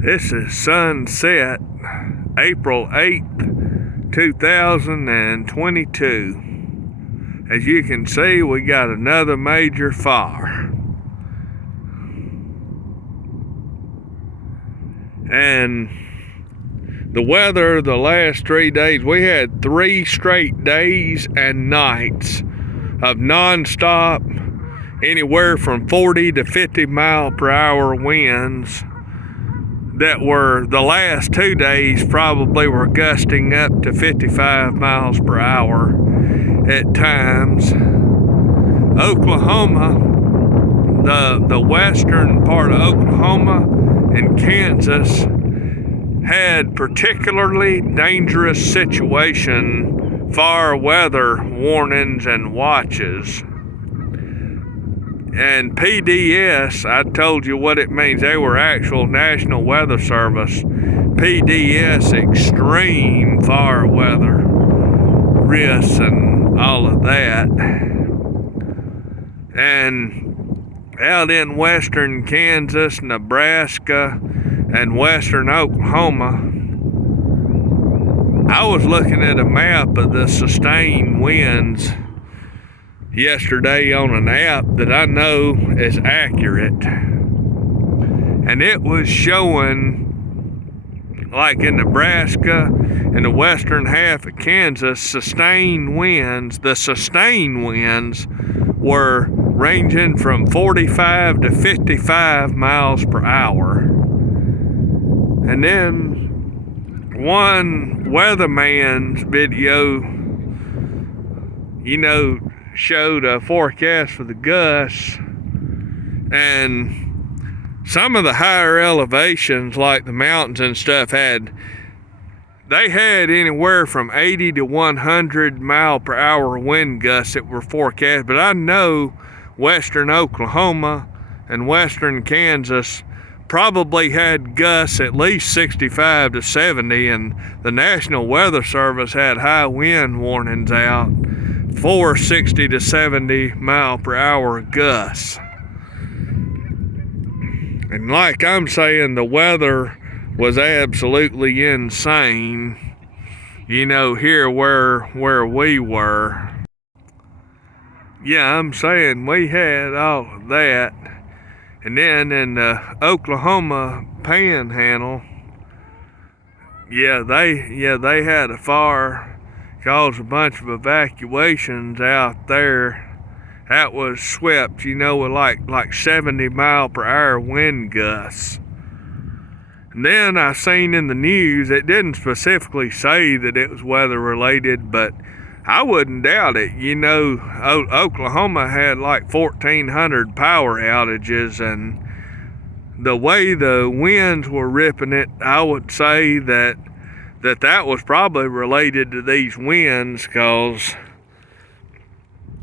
This is sunset, April 8th, 2022. As you can see, we got another major fire. And the weather the last 3 days, we had 3 straight days and nights of non-stop, anywhere from 40 to 50 mile per hour winds that were, the last 2 days probably were gusting up to 55 miles per hour at times. Oklahoma, the western part of Oklahoma and Kansas had particularly dangerous situation, fire weather warnings and watches. And PDS, I told you what it means. They were actual National Weather Service. PDS, extreme fire weather risks and all of that. And out in western Kansas, Nebraska, and western Oklahoma, I was looking at a map of the sustained winds yesterday on an app that I know is accurate, and it was showing, like in Nebraska and the western half of Kansas, sustained winds. The sustained winds were ranging from 45 to 55 miles per hour. And then one weatherman's video, showed a forecast for the gusts, and some of the higher elevations, like the mountains and stuff, had anywhere from 80 to 100 mile per hour wind gusts that were forecast. But I know western Oklahoma and western Kansas probably had gusts at least 65 to 70, and the National Weather Service had high wind warnings out for 60 to 70 mile per hour gusts. And like I'm saying, the weather was absolutely insane, here where we were. Yeah, I'm saying we had all of that. And then in the Oklahoma panhandle, they had a fire, caused a bunch of evacuations out there. That was swept, with like 70 mile per hour wind gusts. And then I seen in the news, it didn't specifically say that it was weather related, but I wouldn't doubt it. Oklahoma had like 1,400 power outages, and the way the winds were ripping it, I would say that was probably related to these winds, because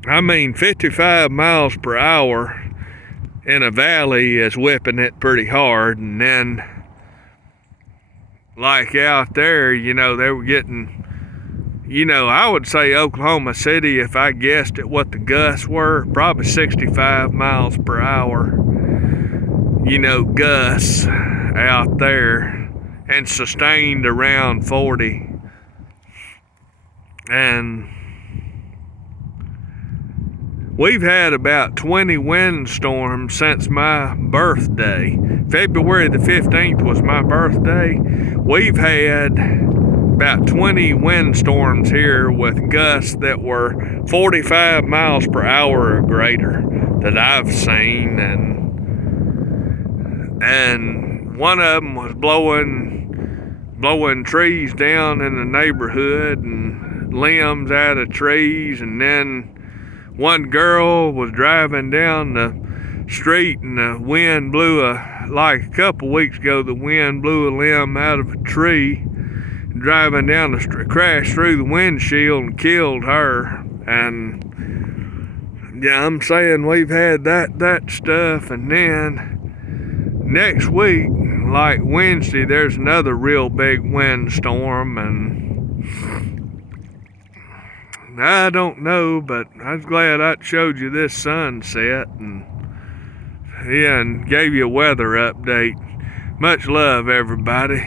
55 miles per hour in a valley is whipping it pretty hard. And then like out there, they were getting, I would say Oklahoma City, if I guessed at what the gusts were, probably 65 miles per hour, gusts out there, and sustained around 40. And we've had about 20 windstorms since my birthday. February the 15th was my birthday. We've had about 20 windstorms here with gusts that were 45 miles per hour or greater that I've seen. And one of them was blowing trees down in the neighborhood and limbs out of trees. And then one girl was driving down the street, and the wind blew like a couple weeks ago, the wind blew a limb out of a tree, driving down the street, crashed through the windshield and killed her. And yeah, I'm saying we've had that stuff. And then next week, like Wednesday, there's another real big windstorm, and I don't know, but I was glad I showed you this sunset and gave you a weather update. Much love, everybody.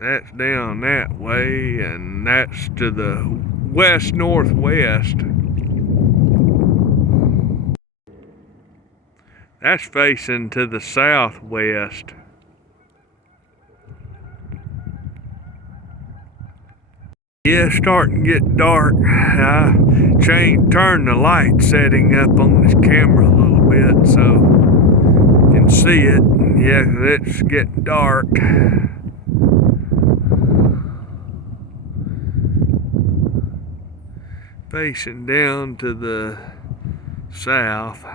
That's down that way, and that's to the west-northwest. That's facing to the southwest. Yeah, it's starting to get dark. I turned the light setting up on this camera a little bit so you can see it. Yeah, it's getting dark. Facing down to the south.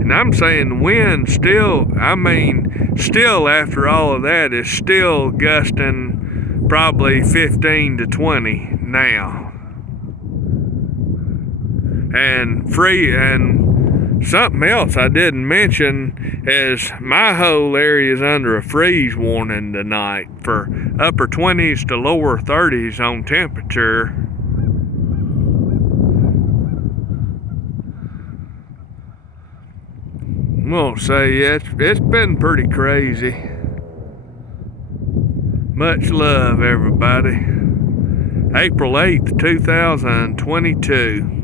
And I'm saying the wind still, still after all of that is still gusting probably 15 to 20 now. And something else I didn't mention is my whole area is under a freeze warning tonight for upper 20s to lower 30s on temperature. I'm gonna say it's been pretty crazy. Much love, everybody. April 8th, 2022.